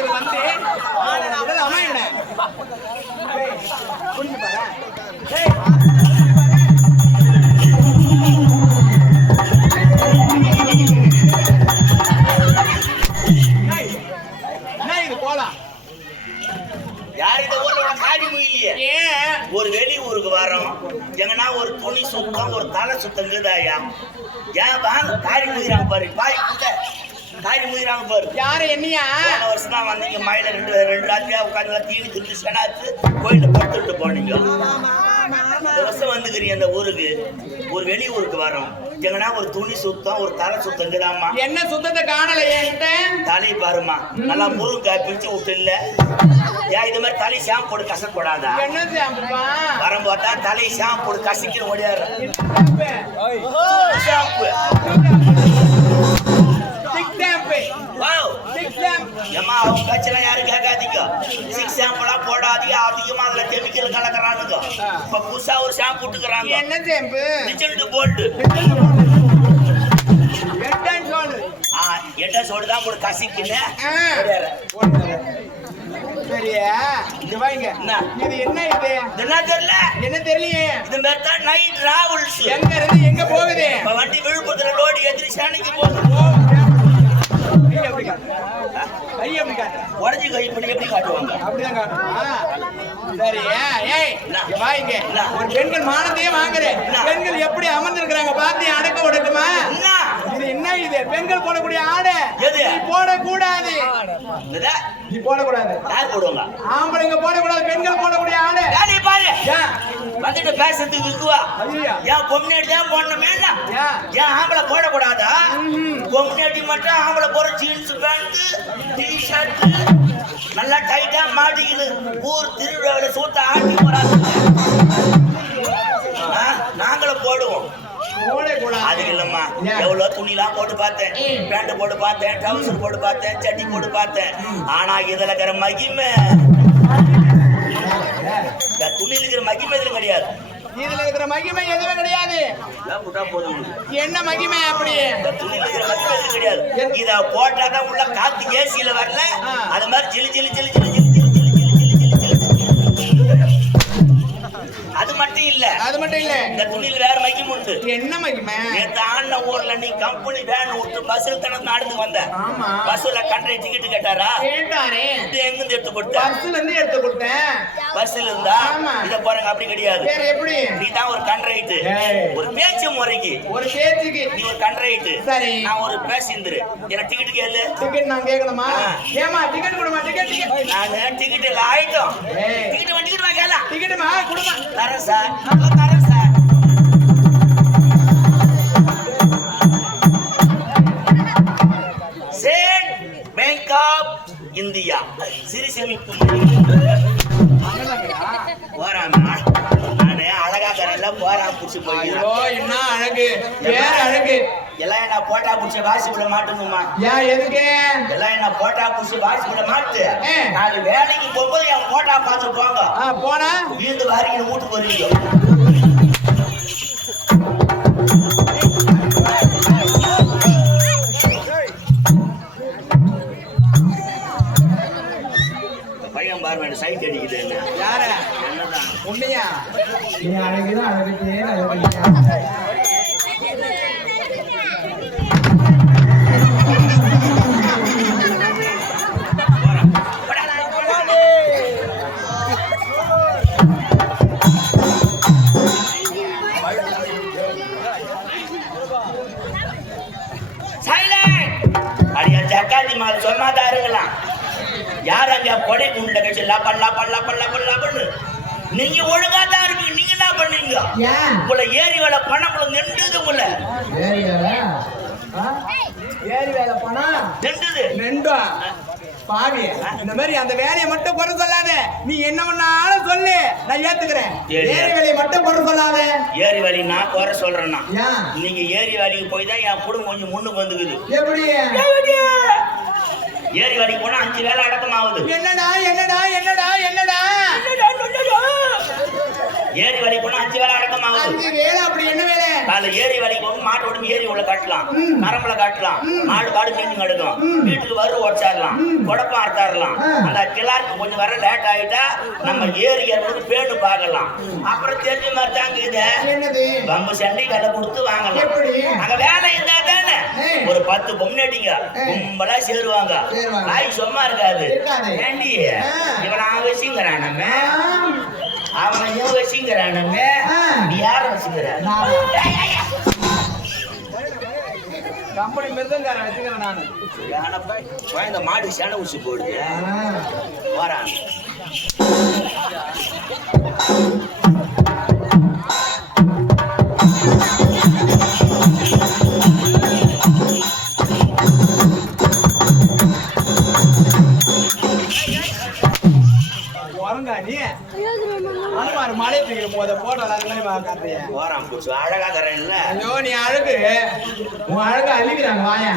இருக்குது வந்து அம்மா என்ன புரிஞ்சு பாரு போலாம். யார் இந்த ஊர்ல உனக்கு காடி முடியலையே? ஒரு வெளி ஊருக்கு வரோம், எங்கன்னா ஒரு துணி சுத்தம் ஒரு தலை சுத்தங்குதாயா? ஏன் வாங்க காரி முடிகிறாங்க பாரு, பாய் கூட காரி முடிகிறாங்க பாரு. யாரு என்னையா? போன வருஷம் தான் வந்தீங்க, மயில ரெண்டு ராத்திரியா உட்காந்து தீனி திட்டு செனாத்து கோயில படுத்துட்டு போனீங்க. இந்த வருஷம் வந்துக்கிறீங்க இந்த ஊருக்கு, ஒரு வெளி ஊருக்கு வரோம், எங்கன்னா ஒரு துணி சுத்தம் ஒரு தலை சுத்தங்குதாம்மா. என்ன சுத்தத்தை காணல என்கிட்ட? தலை பாருமா நல்லா முருங்காய் பிடிச்சு விட்டு இல்ல. ஏன் இது மாதிரி தலை ஷாம்பு போட்டு கசப்படாதா? என்ன ஷாம்புப்பா? வரும்போதா தலை ஷாம்பு போட்டு கசிக்கிற ஓடியாரு ஷாம்பு. ஏமா அவங்க கட்சியெல்லாம் யாரும் கேட்காதீங்க, சிக்ஸ் ஷாம்புலாம் போடாதீங்க, அதிகமா அதுல கெமிக்கல் கலக்குறானுங்க. இப்ப புதுசா ஒரு ஷாம்பு விட்டுக்கிறாங்க. என்ன ஷாம்பு? ரிஜல்ட் போல்ட். எட்ட சோடு தான் போட்டு கசிக்குன்னு. சரியா இது வாங்க. இது என்ன இது? என்ன தெரியல, என்ன தெரியலையே. இது மாதிரி தான் நைட் டிராவல்ஸ். எங்க இருந்து எங்க போகுது? வண்டி விழுப்புரத்துல லோடு ஏற்றி சேனைக்கு போகுது. உடஞ்சி கை பண்ணி எப்படி காட்டுவாங்க? அப்படிதான் காட்டுவாங்க. சரி ஏய் வாங்க. ஒரு பெண்கள் மானத்தையே வாங்குறேன். பெண்கள் எப்படி அமர்ந்திருக்கிறாங்க பாத்தியா? அடக்க ஒடுக்குமா? இது என்ன இது? பெண்கள் போடக்கூடிய ஆடை போடக்கூடாது. நீ போடக்கூடாது. யார் போடுவாங்க? ஆம்பளைங்க போடக்கூடாது, பெண்கள் போடக்கூடிய ஆடை. நீ பாரு வந்துட்டு பேசுறதுக்கு இருக்குவா. ஏன் பொம்னேடி தான் போடணுமே? ஏன் ஆம்பளை போடக்கூடாதா? பொம்னேடி மட்டும் ஆம்பளை போற ஜீன்ஸ் பேண்ட் டிஷர்ட் நல்லா டைட்டா மாட்டிக்கிது ஊர் திருவிழாவில சூத்த ஆட்டி போறாங்க. நாங்களும் போடுவோம். அது இல்லம்மா, எவ்வளவு துணிலாம் போட்டு பார்த்தேன், பேண்ட் போட்டு பார்த்தேன், ட்ரவுசர் போட்டு பார்த்தேன், சட்டி போட்டு பார்த்தேன். ஆனா இதுல இருக்கிற மகிமை, துணியில இருக்கிற மகிமை இதுல கிடையாது. இதுல இருக்கிற மகிமை எதுவுமே கிடையாது. என்ன மகிமை? அப்படி துணியில இருக்கிற மகிமை எதுவும் கிடையாது. இத போட்டாதான் உள்ள காத்து ஏசியில வரல, அது மாதிரி ஜிலி ஜிலி ஜிலி ஜிலி ஜிலி ஜிலி அது மட்டும் இல்ல. அது மட்டும் இல்ல, இந்த துணியில வேற மகிமை உண்டு. என்ன மகிமை? நேத்து ஆன ஊர்ல நீ கம்பெனி வேன் விட்டு பஸ்ல தன நடந்து வந்த. பஸ்ல கண்டக்டர் டிக்கெட் கேட்டாரா? கேட்டாரே. எங்க இருந்து எடுத்து கொடுத்த? பஸ்ல இருந்து எடுத்து கொடுத்தேன். பஸ்ல இருந்தா இத போறங்க அப்படி கிடையாது. வேற எப்படி? நீ தான் ஒரு கண்டக்டர். ஒரு பேச்சு முறைக்கு, ஒரு பேச்சுக்கு நீ ஒரு கண்டக்டர். சரி, நான் ஒரு பேசஞ்சர். எனக்கு டிக்கெட் கேளு. டிக்கெட் நான் கேக்கணுமா? ஏமா டிக்கெட் கொடுமா? டிக்கெட் டிக்கெட் நான் டிக்கெட் இல்ல ஆயிட்டோம். டிக்கெட் வண்டிக்கு வா கேள. டிக்கெட் மா கொடுமா? தரேன் சார், தரேன் sir. State Bank of India சிறு சேமிப்பு போறாமா? நானே அழகா கரையில போறா புடிச்சு போயிருக்கேன். என்ன அழகு, வேற அழகு. எல்லாம் என்ன போட்டா புடிச்சு வாசிப்புல மாட்டணுமா? ஏன் எதுக்கு? எல்லாம் என்ன போட்டா புடிச்சு வாசிப்புல மாட்டு. நாலு வேலைக்கு போகும்போது என் போட்டா பார்த்து போங்க. போனா வீட்டு வாரிக்கு வீட்டுக்கு வருவீங்க. பையன் பாரு சைட் அடிக்குது. யார? என்னதான் உண்மையா? நீ அழகுதான் அழகு. ஜக்காதி மால் சொன்னாதான் இருக்கலாம். யார் அங்க கொடை குண்ட கட்சி பண்ணு. நீங்க ஒழுங்கா தான் இருப்பீங்க. நீங்க என்ன பண்ணீங்க? உங்களை ஏரி வேலை பணம் நின்றுது. உங்களை ஏரி வேலை பணம் நின்றுது. நின்றா பாவி. இந்த மாதிரி அந்த வேலையை மட்டும் குறை சொல்லாத. நீ என்ன பண்ணாலும் சொல்லு, நான் ஏத்துக்கிறேன். ஏரி வேலையை மட்டும் குறை சொல்லாத. ஏரி வேலை நான் குறை சொல்றேன்னா நீங்க ஏரி வேலைக்கு போய் தான் என் குடும்பம் கொஞ்சம் முன்னுக்கு வந்துக்குது. எப்படி? ஏரி வேலைக்கு போனா 5 வேலை அடக்கம் ஆகுது. என்னடா என்னடா என்னடா என்னடா ஏரி வழி போனா 5 வேலை அடக்கமாகுது. 5 வேலை அப்படி என்ன வேலை? காலை ஏரி வழி போகும் மாட்டோடு ஏரி உள்ள காட்டலாம், கரம்புல காட்டலாம், மாடு பாடு மீன் எடுக்கும், வீட்டுக்கு வரு ஓடிச்சாடலாம், குழப்பம் அறுத்தாடலாம். அந்த கிளாருக்கு கொஞ்சம் வர லேட் ஆயிட்டா நம்ம ஏரி ஏறது பேடு பார்க்கலாம். அப்புறம் தெரிஞ்ச மாதிரி தாங்க இது என்னது? பம்பு சண்டை விலை கொடுத்து வாங்கலாம். எப்படி? அங்க வேலை இருந்தா தானே ஒரு 10 பொம்னேட்டிங்க கும்பலா சேருவாங்க. நாய் சும்மா இருக்காது. ஏண்டி இவன் அவன் வச்சுங்கிறான், நம்ம அவன் இவன் வச்சுங்கிறான், நம்ம யார வச்சுக்கிற கம்பெனி மிருதங்காரன் வச்சுக்கிறேன் நானு. இந்த மாடு சேனை ஊசி போடுது வரான். மழை பெய்யும் போத போட்டோ போறான் பூச்சு அழகா தரேன்ல. ஐயோ நீ அழகு உன் அழகு அழிக்கிறாங்க வாயா.